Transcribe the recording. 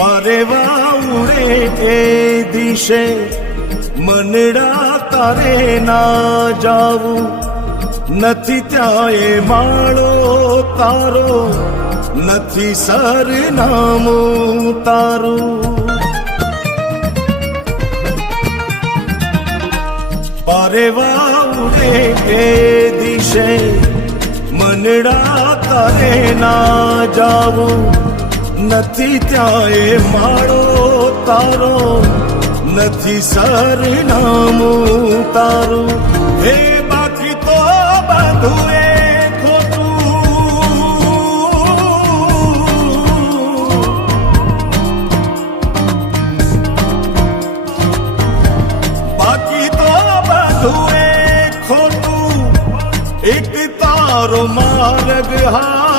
પારેવા ઉડે એ દિશે મનડા તારે ના જાવું નથી ત્યાં એ માળો તારો નથી સરનામું તારું પારેવા ઉડે એ દિશે મનડા તારે ના જાવું નથી ત્યાં એ માળો તારો નથી સરનામું તારું હે બાકી તો બધું એ એક તારો માર્ગ હા